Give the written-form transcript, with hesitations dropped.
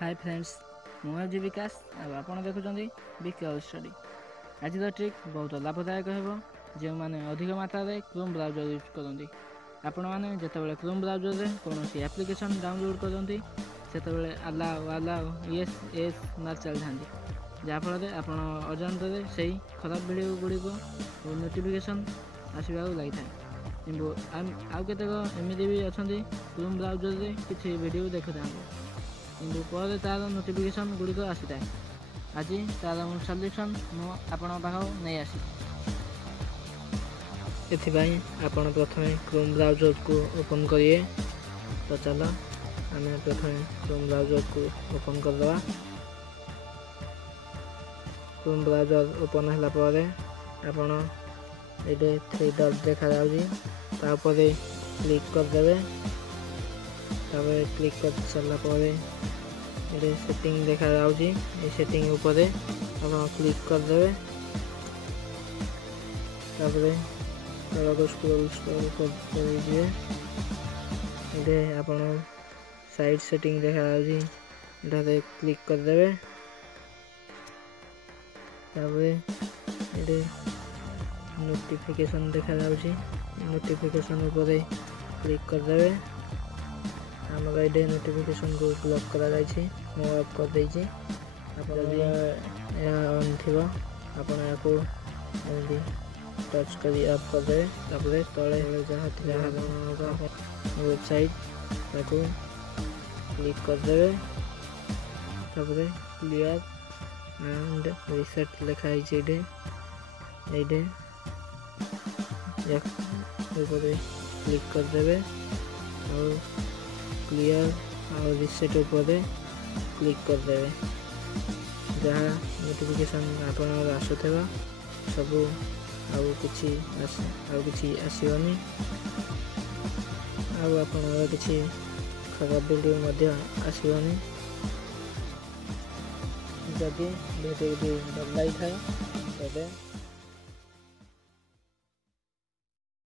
Hi friends मुझे विकास आप देखुं विकास study आज ट्रिक बहुत लाभदायक हो जो मैंने अधिक मात्रा में क्रोम ब्राउजर यूज करती आपण मैंने जिते क्रोम ब्राउजर में कौन एप्लिकेशन डाउनलोड करते से अलाउ येस येस मार चली था जहाँफल आप अजाणत से खराब वीडियो गुड़िक नोटिफिकेशन आसवा लगी था कि आउ केतक एमती भी अच्छा क्रोम ब्राउजर में किसी वीडियो देखु था कि पर तार नोटिफिकेशन गुड़िक आसी था आज तार सल्यूशन नहीं आसी एथिपाई आपण प्रथमे क्रोम ब्राउजर को ओपन करिए। तो चलो आम प्रथमे क्रोम ब्राउजर को ओपन करदे। क्रोम ब्राउजर ओपन है आपण ये 3 डॉट देखा जापर क्लिक करदे। क्लिक कर सारापर ये सेटिंग देखा जाऊँगी सेटिंग उपर आप क्लिक करदे। तलक स्क्रॉल कर दीजिए आप साइड सेटिंग देखा जाऊँगी क्लिक करदे। ये नोटिफिकेशन देखा जाऊँगी नोटिफिकेशन उपर क्लिक करदे। आमर ये नोटिफिकेशन को ब्लॉक करा मैं ऑफ कर देछि। जदि ऑन थी आपको टच कर ऑफ कर दे। तले जहाँ वेबसाइट ताको क्लिक कर दे। क्लियर एंड रिसेट लिखाई ये क्लिक कर दे और क्लियर और रिसेट उपर क्लिक कर दे। जहाँ नोटिफिकेशन आपन आसुवा सबू आउ किसी आसोनी आपन किसी खराब वीडियो आसोनी। जदि वीडियो भल लगी था तेज